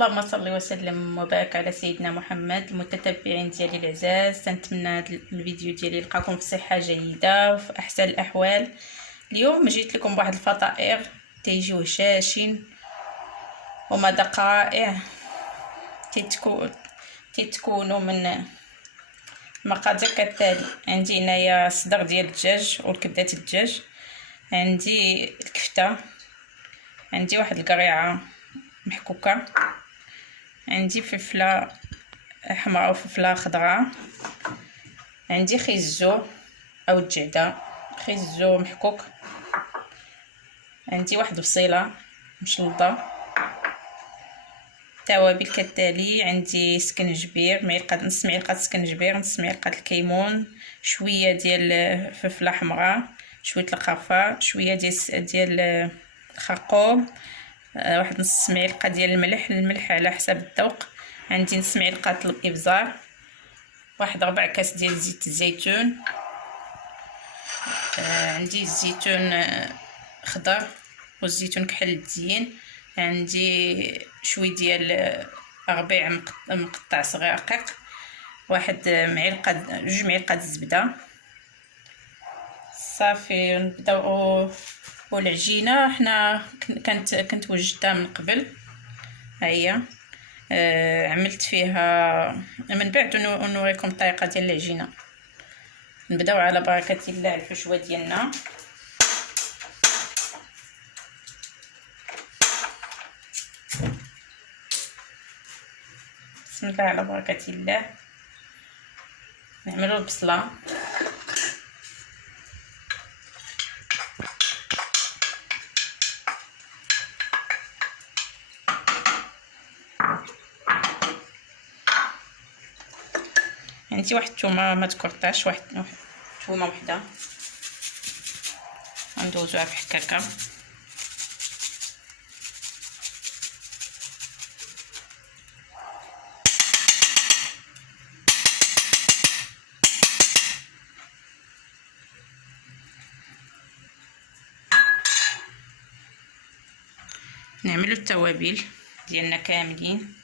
اللهم صل وسلم وبارك على سيدنا محمد. المتتبعين ديالي العزاز، تنتمنى هذا الفيديو ديالي يلقاكم في صحه جيده وفي احسن الاحوال. اليوم جيت لكم بواحد الفطائر تيجيو هشاشين ومذاق رائع. تيتكونوا من مقادير كالتالي: عندي هنايا صدر ديال الدجاج والكبده الدجاج، عندي الكفته، عندي واحد القريعه محكوكه، عندي فلفله حمراء وفلفله خضراء، عندي خيزو او الجعده خيزو محكوك، عندي واحد البصيله مشلطه، توابل كالتالي: عندي سكنجبير نص معلقه سكنجبير، نص معلقه الكيمون، شويه ديال فلفله حمراء، شويه القرفه، شويه ديال الخرقوم، واحد نص معلقه ديال الملح على حسب الذوق، عندي نص معلقه الابزار، واحد 4 كاس ديال زيت الزيتون، عندي الزيتون خضر والزيتون كحل مزيان، عندي شويه ديال ربيع مقطع صغير رقيق، واحد معلقه 2 معلقات الزبده. صافي نبداو. والعجينه حنا كنت وجدتها من قبل، ها هي. عملت فيها من بعد نوريكم الطريقه ديال العجينه. نبداو على بركه الله الحشوه ديالنا. بسم الله على بركه الله. نعملوا البصله، عندي واحد الثومه ما تكرطاش، واحد ثومه وحده غندوزوها في حكاكه. نعملوا التوابل ديالنا كاملين.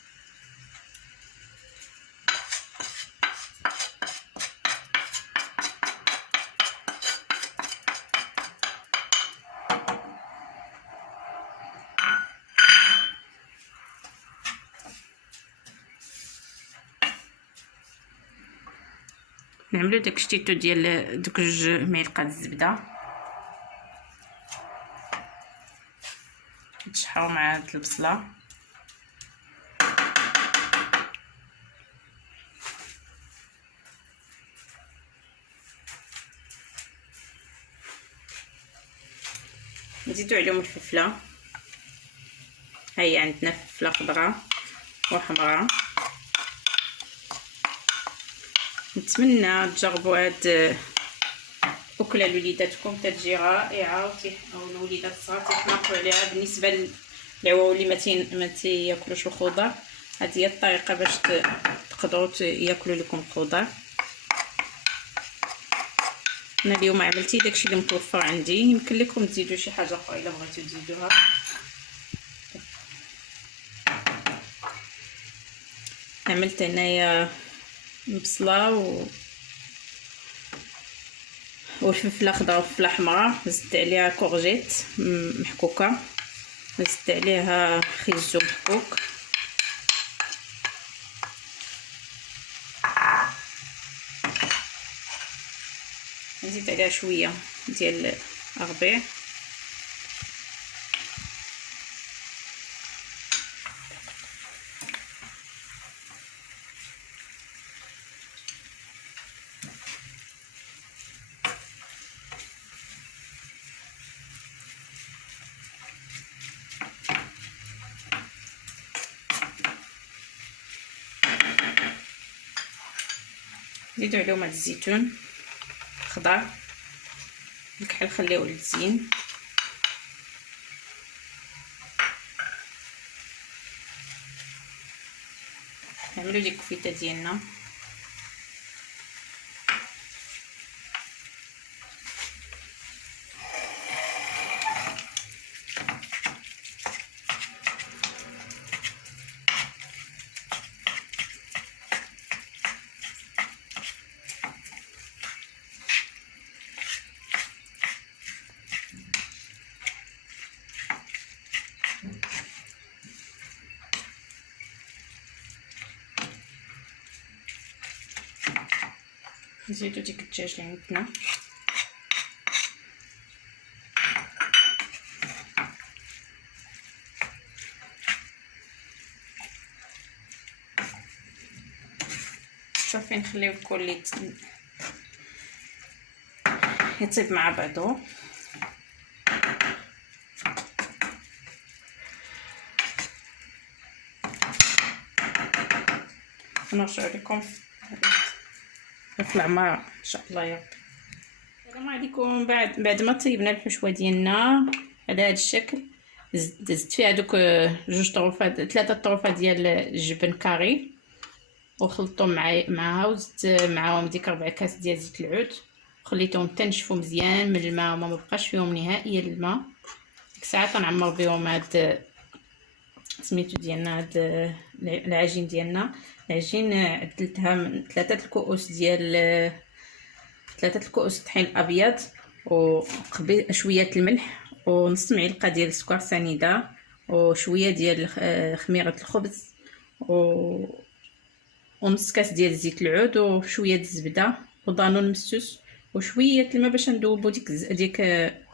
نعملوا داك الشتيتو ديال دوك 2 معلقات الزبده، نشحروا مع هاد البصله. نزيدوا عليهم الفلفله، ها هي عندنا فلفله خضراء وحمراء. نتمنى تجربوا هاد اكله لوليداتكم، تجي رائعه والوليدات الصغار تيتناقوا عليها. بالنسبه للعواول اللي ما تياكلوش الخضر، هذه هي الطريقه باش تقدروا ياكلوا لكم الخضر. انا اليوم عملتي داكشي اللي متوفر عندي، يمكن لكم تزيدوا شي حاجه اخرى الا بغيتوا تزيدوها. عملت هنايا البصله والفلفله خضراء والفلفله حمراء، زدت عليها كورجيت محكوكه، زدت عليها خيزو محكوك، نزيد عليها شويه ديال الربيع، نزيدو عليهم هاد الزيتون خضر الكحل خليوه للزين. نعملو ديك الكفته ديالنا. نزيدو ديك الدجاج اللي عندنا. صافي نخليو الكل يطيب مع بعضو. نرجع لكم في العمارة ان شاء الله يا ربي. السلام عليكم. بعد ما طيبنا الحشوه ديالنا على هذا الشكل، زدت فيها دوك جوج طروفات 3 طروفات ديال الجبن كاري وخلطتهم معها، وزدت معاهم ديك 4 كاس ديال زيت العود، خليتهم تنشفوا مزيان من الماء، ما بقاش فيهم نهائيا الماء. ديك الساعه كنعمر بهم هاد سميتو ديالنا هاد العجين ديالنا. العجين عدلتها من 3 الكؤوس ديال 3 الكؤوس طحين الابيض، وشويه الملح، ونص معلقه ديال السكر سنيده، وشويه ديال خميره الخبز، ونص كاس ديال زيت العود، وشويه الزبده، ودانون مسوس، وشويه الماء باش ندوبو ديك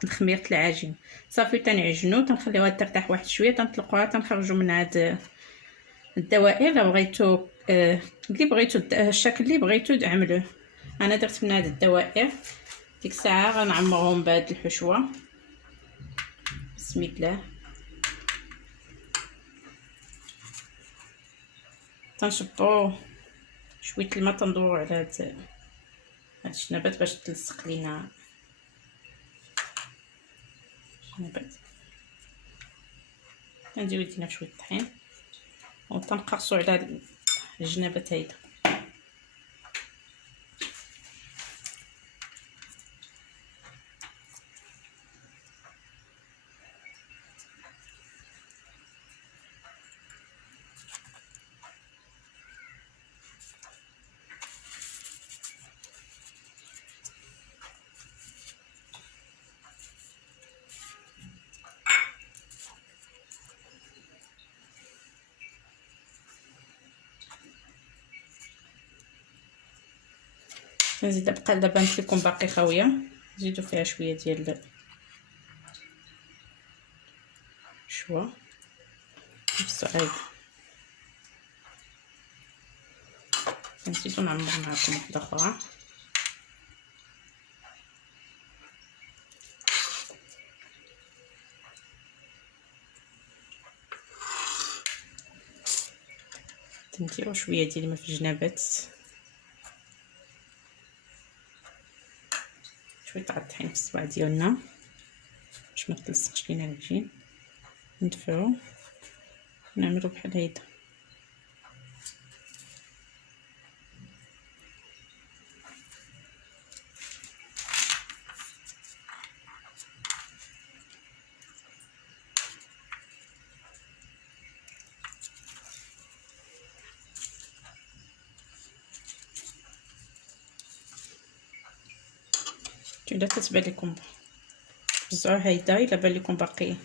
خميره العجين. صافي تنعجنو، تنخليوها ترتاح واحد شويه، تنطلقوها، تنخرجوا من هاد الدوائر. الا بغيتو اللي بغيتو الشكل اللي بغيتو اعملوه. انا درت من هاد الدوائر. ديك الساعه غنعمرهم بهاد الحشوه بسم الله. تنشطو شويه الماء، تندورو على هاد الشنبات باش تلصق لينا الشنبات. نديرو يدينا بشويه الطحين وتنقرصو على هاد الجنابات هيدا. نزيد بقى دابا بانت لكم باقي خاويه، نزيدو فيها شويه ديال شوا بالصعيد، نزيدو نعمر معكم وحده اخرى. نديرو شويه ديال الماء في الجنابات، شويه تاع الطحين في الصباع ديالنا باش ما تلصقش لينا العجين. ندفعو نعملو بحال هيدا. الا كتبان لكم وزعوا هيدا، الا بان لكم باقي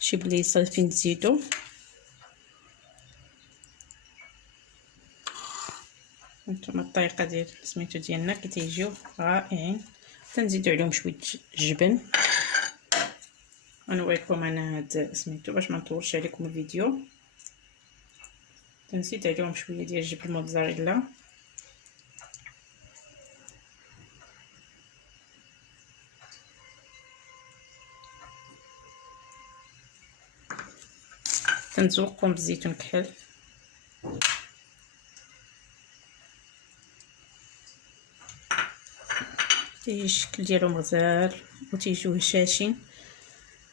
شي بليصه فين تزيدوا. هانتوما الطريقه ديال سميتو ديالنا كي تيجيو رائعين. تنزيدوا عليهم شويه الجبن. غنوريكم انا هاد سميتو باش ما نطولش عليكم الفيديو. تنزيد عليهم شويه ديال الجبن الموتزاريلا، تنزوقهم بالزيتون كحل. تيجي الشكل ديالهم غزال وتيجيو هشاشين.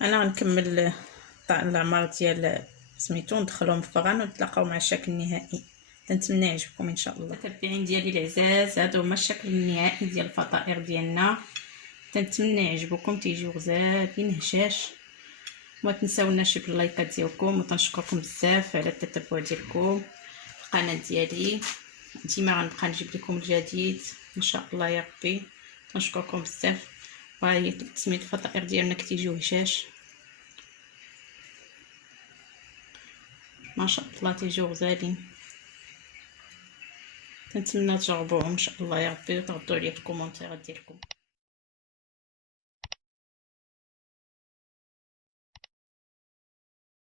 انا غنكمل العمار ديال سميتو ندخلهم في الفران ونتلاقاو مع الشكل النهائي. تنتمنى يعجبكم ان شاء الله. المتابعين ديالي العزاز، هادو هما الشكل النهائي ديال الفطائر ديالنا. تنتمنى يعجبكم، تيجيو غزالين هشاش. ما تنساوناش باللايكات ديالكم، وتنشكركم بزاف على التتبع ديالكم القناه ديالي. ديما غنبقى نجيب لكم الجديد ان شاء الله يا ربي. تنشكركم بزاف. وهي سميت الفطائر ديالنا كتيجيو هشاش ما شاء الله، تيجيو غزالين. كنتمنى تجربوهم ان شاء الله يا ربي، وتردوا عليا في الكومونتيرات ديالكم.